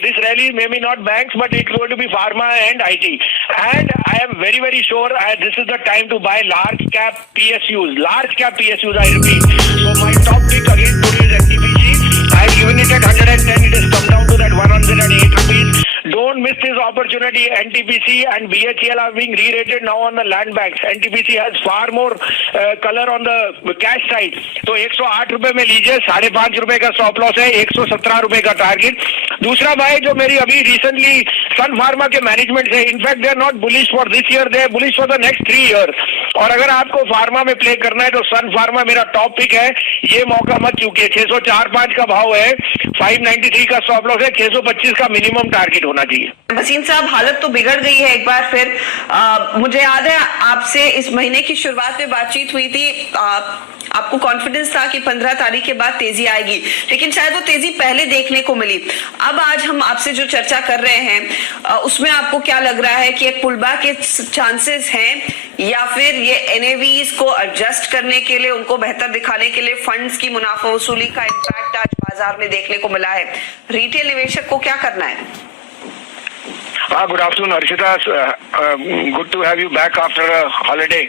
This rally may be not banks, but it's going to be pharma and IT. And I am very, very sure this is the time to buy large cap PSUs. Large cap PSUs, I repeat. So my top pick again today is NTPC. I have given it at 110. It has come down to that 108 rupees. Don't miss this opportunity. NTPC and BHEL are being re-rated now on the land banks. NTPC has far more color on the cash side. तो 108 रुपए में लीजिए, 5.5 रुपए का stop loss है, 117 रुपए का target. दूसरा भाई जो मेरी अभी रिसेंटली सन फार्मा के मैनेजमेंट से, in fact they are not bullish for this year, they are bullish for the next 3 years. और अगर आपको फार्मा में प्ले करना है तो सन फार्मा मेरा टॉप पिक है. ये मौका मत चूकिए. 604.5 का भाव है, 593 का स्टॉप लॉस है, 625 का मिनिमम टारगेट होना चाहिए. वसीम साहब, हालत तो बिगड़ गई है एक बार फिर. मुझे याद है आपसे इस महीने की शुरुआत में बातचीत हुई थी. आपको कॉन्फिडेंस था कि 15 तारीख के बाद तेजी आएगी, लेकिन शायद वो तेजी पहले देखने को मिली. अब आज हम आपसे जो चर्चा कर रहे हैं उसमें आपको क्या लग रहा है कि एक पुलबैक के चांसेस हैं, या फिर ये एनएवीज को एडजस्ट करने के लिए, उनको बेहतर दिखाने के लिए फंड्स की मुनाफा वसूली का इम्पैक्ट आज बाजार में देखने को मिला है? रिटेल निवेशक को क्या करना है? Good afternoon Harshita, good to have you back after a holiday.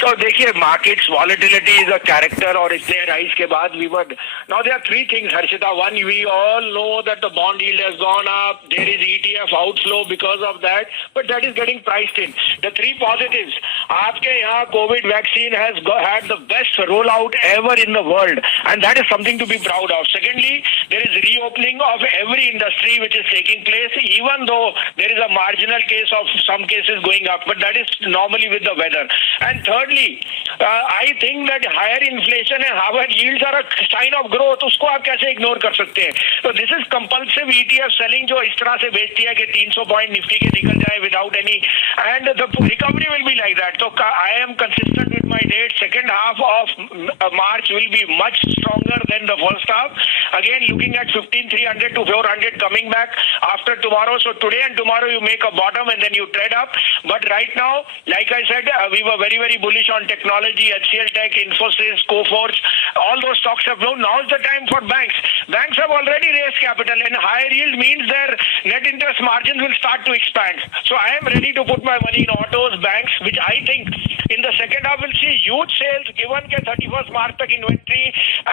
तो देखिए, markets volatility is a character, और इतने राइज के बाद we were now there are 3 things Harshita. One, we all know that the bond yield has gone up, there is ETF outflow because of that, but that is getting priced in. The 3 positives, आपके यहाँ covid vaccine has had the best role out ever in the world, and that is something to be proud of. Secondly, there is reopening of every industry which is taking place, even though there is a marginal case of some cases going up, but that is normally with the weather. And thirdly, I think that higher inflation and higher yields are a sign of growth. उसको आप कैसे ignore कर सकते हैं? तो this is compulsive ETF selling जो इस तरह से बेचती है कि 300 पॉइंट निफ्टी के निकल जाए without any, and the recovery will be like that. So I am consistent with my date. Second half of March will be much stronger than the first half. Again, looking at 15,300 to 400 coming back after tomorrow. So today and tomorrow you make a bottom and then you trade up. But right now, like I said, we were very, very bullish on technology, HCL Tech, Infosys, Coforge. All those stocks have flown. Now is the time for banks. Banks have already raised capital, and higher yield means their net interest margins will start to expand. So I am ready to put my money in autos, banks, which I think in the second half will see huge sales, given that 31st March तक inventory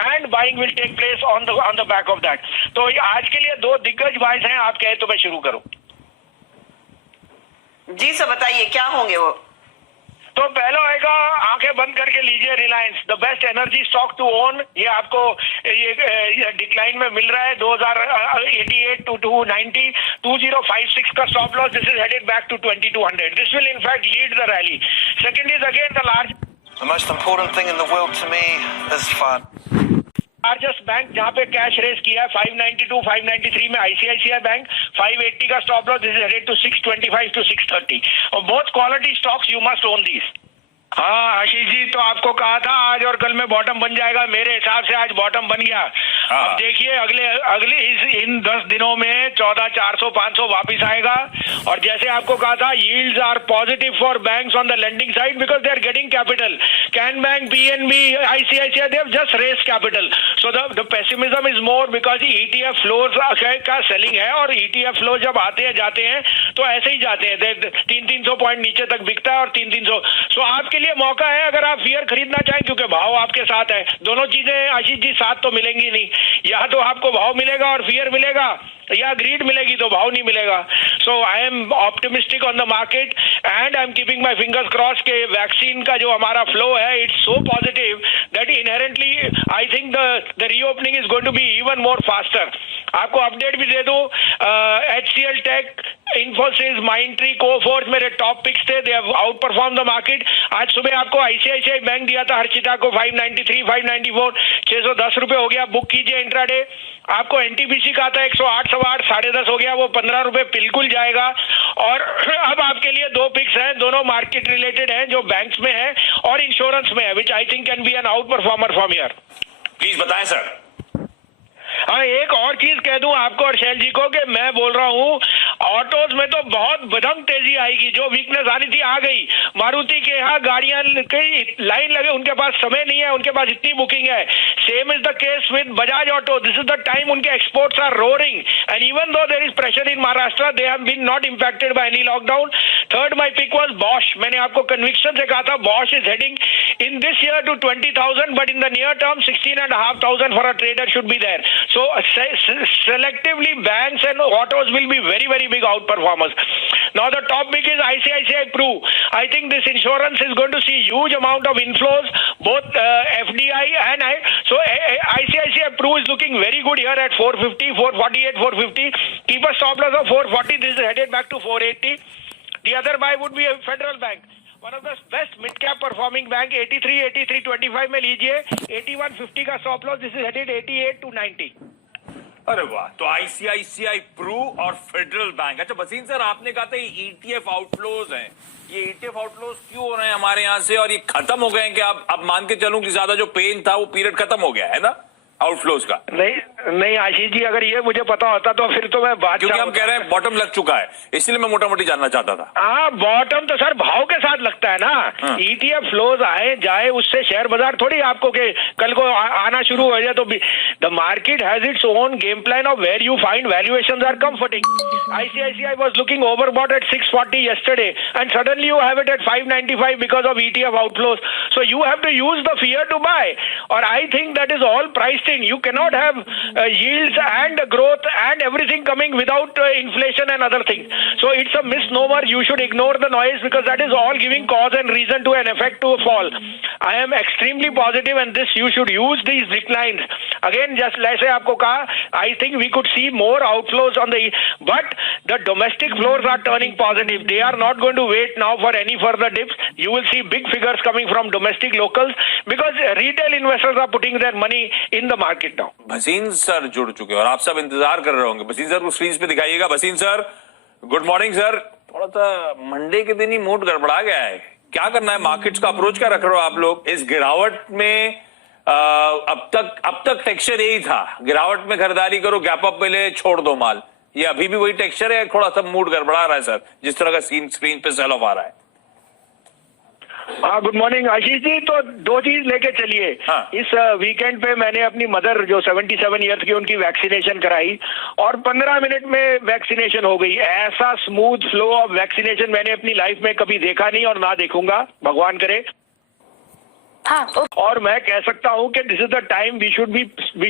and buying will take place on the back of that. तो आज के लिए 2 दिग्गज buys हैं. आप कहे तो मैं शुरू करूं. जी सर, बताइए क्या होंगे वो. तो पहला आएगा, आंखें बंद करके लीजिए, Reliance, the best energy stock to own. ये आपको ये डिक्लाइन में मिल रहा है, 2088 टू 290, 2056 का stop loss. This is headed back to 2200. This will in fact lead the rally. Second is again the large. The most important thing in the world to me is fun. Largest bank जहां पे cash race किया है, 592, 593 में ICICI bank, 580 का stop loss. This is headed to 625 to 630. और both quality stocks you must own these. हाँ आशीष जी, तो आपको कहा था आज और कल में बॉटम बन जाएगा. मेरे हिसाब से आज बॉटम बन गया. अब देखिए अगले इन 10 दिनों में 14,400, 500 वापिस आएगा. और जैसे आपको कहा था, yields are positive for banks on the lending side because they are getting capital. Can bank, PNB, ICICI, they have just raise capital. So the pessimism is more because ETF flows का सेलिंग है, और ETF flow जब आते हैं जाते हैं तो ऐसे ही जाते हैं. 300 पॉइंट नीचे तक बिकता है और 300. सो आपके लिए मौका है अगर आप फियर खरीदना चाहें, क्योंकि भाव आपके साथ है. दोनों चीजें आशीष जी साथ तो मिलेंगी नहीं. या तो आपको भाव मिलेगा और फियर मिलेगा, या ग्रीड मिलेगी तो भाव नहीं मिलेगा. So I am optimistic on the market, and I am keeping my fingers cross के वैक्सीन का जो हमारा फ्लो है, it's so positive that inherently I think the reopening is going to be even more faster. आपको update भी दे दूं, HCL tech, Infosys, Mindtree, Coforge मेरे टॉप पिक्स थे. They have outperform the market. आज सुबह आपको ICICI बैंक दिया था हर्षिता को 593, 594, 610 रुपए हो गया. बुक कीजिए इंट्राडे. आपको NTPC का था 108, 8.5, 10.5 हो गया, वो 15 रुपए बिल्कुल जाएगा. और अब आपके लिए 2 पिक्स हैं, दोनों मार्केट रिलेटेड हैं, जो बैंक्स में है और इंश्योरेंस में है, which I think can be an outperformer from here. Please बताएं सर. हाँ, एक और चीज कह दूं आपको और शैल जी को कि मैं बोल रहा हूं, ऑटोज में तो बहुत बदम तेजी आएगी, जो वीकनेस आनी थी आ गई। मारुति के यहाँ गाड़ियां की लाइन लगे, उनके पास समय नहीं है, उनके पास इतनी बुकिंग है। Same is the case with Bajaj auto, this is the time उनके exports are roaring and even though there is pressure in Maharashtra, they have been not impacted by any lockdown. Third my pick was Bosch. मैंने आपको conviction से कहा था Bosch is heading in this year to 20,000, but in the near term 16,500 for a trader should be there. So selectively banks and autos will be very, very big outperformers. Now the top pick is ICICI Pru. I think this insurance is going to see huge amount of inflows, both FDI and so ICICI Pru is looking very good here at 450, 448, 450. Keep a stop loss of 440. This is headed back to 480. The other buy would be a Federal Bank. One of the best mid cap performing bank, 83, 83.25 में लीजिए, 81.50 का stop loss. This is headed 88 to 90. अरे वाह, तो ICICI Pru और federal bank. अच्छा Wasim sir, आपने कहा था ये ईटीएफ आउटफ्लोज हैं, ये ईटीएफ आउटफ्लोज क्यों हो रहे हैं हमारे यहाँ से, और ये खत्म हो गए हैं कि अब मान के चलूं कि ज्यादा जो पेन था वो पीरियड खत्म हो गया है ना आउटफ्लोज का? नहीं आशीष जी, अगर ये मुझे पता होता तो फिर तो मैं बात, क्योंकि हम कह रहे हैं बॉटम लग चुका है, इसलिए मैं मोटा मोटी जानना चाहता था। हाँ, बॉटम तो सर भाव के साथ लगता है ना। ईटीएफ फ्लोज आए जाए उससे शेयर बाजार थोड़ी आपको के कल को आना शुरू हो जाए। तो the market has its own game plan of where you find valuations are comforting. ICICI was looking overbought at 640 yesterday and suddenly you have it at 595 because of ETF outflows. So you have to use the fear to buy, or I think that is all priced in. You cannot have yields and growth and everything coming without inflation and other things. So it's a misnomer. You should ignore the noise because that is all giving cause and reason to an effect to a fall. I am extremely positive, and this you should use these declines. Again, just like I आपको कहा, I think we could see more outflows on the, but the domestic flows are turning positive. They are not going to wait now for any further dips. You will see big figures coming from domestic locals because retail investors are putting their money in the market now. Bhasin sir जुड़ चुके हैं और आप सब इंतजार कर रहे होंगे। भसीन सर को स्क्रीन पे दिखाइएगा। Bhasin sir, good morning sir. थोड़ा सा मंडे के दिन ही मूड गड़बड़ा गया है, क्या करना है? मार्केट्स का अप्रोच क्या रख रहे हो आप लोग इस गिरावट में? अब तक टेक्सचर यही था, गिरावट में खरीदारी करो, गैप अप में ले, छोड़ दो माल। ये अभी भी वही टेक्सचर है? थोड़ा सा मूड गड़बड़ा रहा है सर, जिस तरह का स्क्रीन पे सेल ऑफ आ रहा है? हाँ, गुड मॉर्निंग आशीष जी। तो दो चीज लेके चलिए। हाँ। इस वीकेंड पे मैंने अपनी मदर जो 77 ईयर्स की, उनकी वैक्सीनेशन कराई और 15 मिनट में वैक्सीनेशन हो गई। ऐसा स्मूथ फ्लो ऑफ वैक्सीनेशन मैंने अपनी लाइफ में कभी देखा नहीं और ना देखूंगा, भगवान करे। और मैं कह सकता हूं कि this is the time we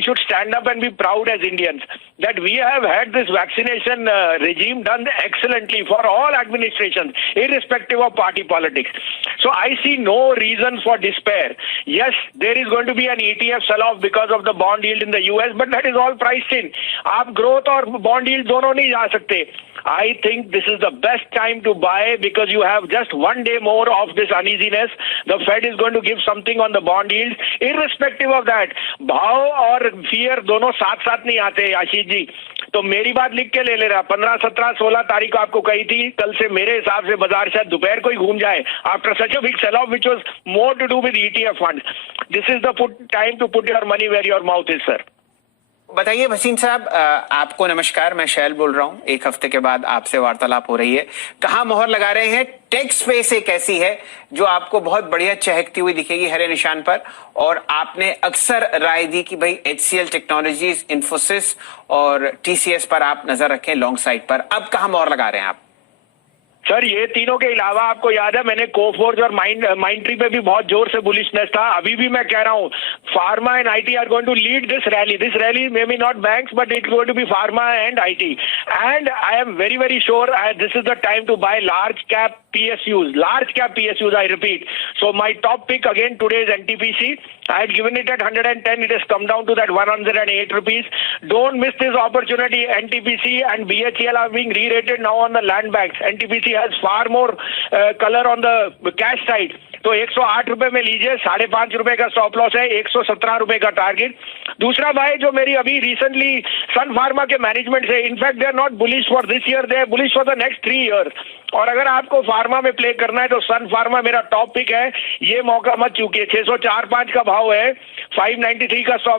should stand up and be proud as Indians that we have had this vaccination regime done excellently for all administrations irrespective of party politics. So I see no reason for despair. Yes, there is going to be an ETF sell off because of the bond yield in the US, but that is all priced in. आप growth और bond yield दोनों नहीं जा सकते। I think this is the best time to buy because you have just one day more of this uneasiness. The Fed is going to give something on the bond yield. Irrespective of that, भाव और fear दोनों साथ साथ नहीं आते आशीष जी। तो मेरी बात लिख के ले रहा, 15, 17, 16 तारीख को आपको कही थी, कल से मेरे हिसाब से बाजार शायद दोपहर को ही घूम जाए after such a big sell off which was more to do with ETF fund. This is the time to put your money where your mouth is sir. बताइए भसीन साहब, आपको नमस्कार, मैं शैल बोल रहा हूं। एक हफ्ते के बाद आपसे वार्तालाप हो रही है, कहां मोहर लगा रहे हैं? टेक स्पेस एक ऐसी है जो आपको बहुत बढ़िया चहकती हुई दिखेगी हरे निशान पर, और आपने अक्सर राय दी कि भाई HCL टेक्नोलॉजीज, इन्फोसिस और TCS पर आप नजर रखें लॉन्ग साइड पर। अब कहां मोहर लगा रहे हैं आप? सर, ये तीनों के अलावा आपको याद है मैंने कोफोर्ज और माइंड ट्री पे भी बहुत जोर से बुलिशनेस था। अभी भी मैं कह रहा हूँ pharma and IT are going to lead this rally may be not banks but it going to be pharma and IT, and I am very very sure this is the time to buy large cap PSUs, I repeat. So my top pick again today is NTPC. I had given it at 110, it has come down to that 108 rupees. Don't miss this opportunity. NTPC and BHEL are being re-rated now on the land banks. NTPC has far more color on the cash side. तो 108 रुपए में लीजिए, 5.5 रुपए का stop loss है, 117 रुपए का target. दूसरा भाई जो मेरी अभी रिसेंटली सन फार्मा के मैनेजमेंट से, in fact they are not bullish for this year, they are bullish for the next 3 years। और अगर आपको फार्मा में प्ले करना है तो सन फार्मा मेरा टॉप पिक है, ये मौका मत चूकिए। 604.5 का भाव है, 593 का स्टॉप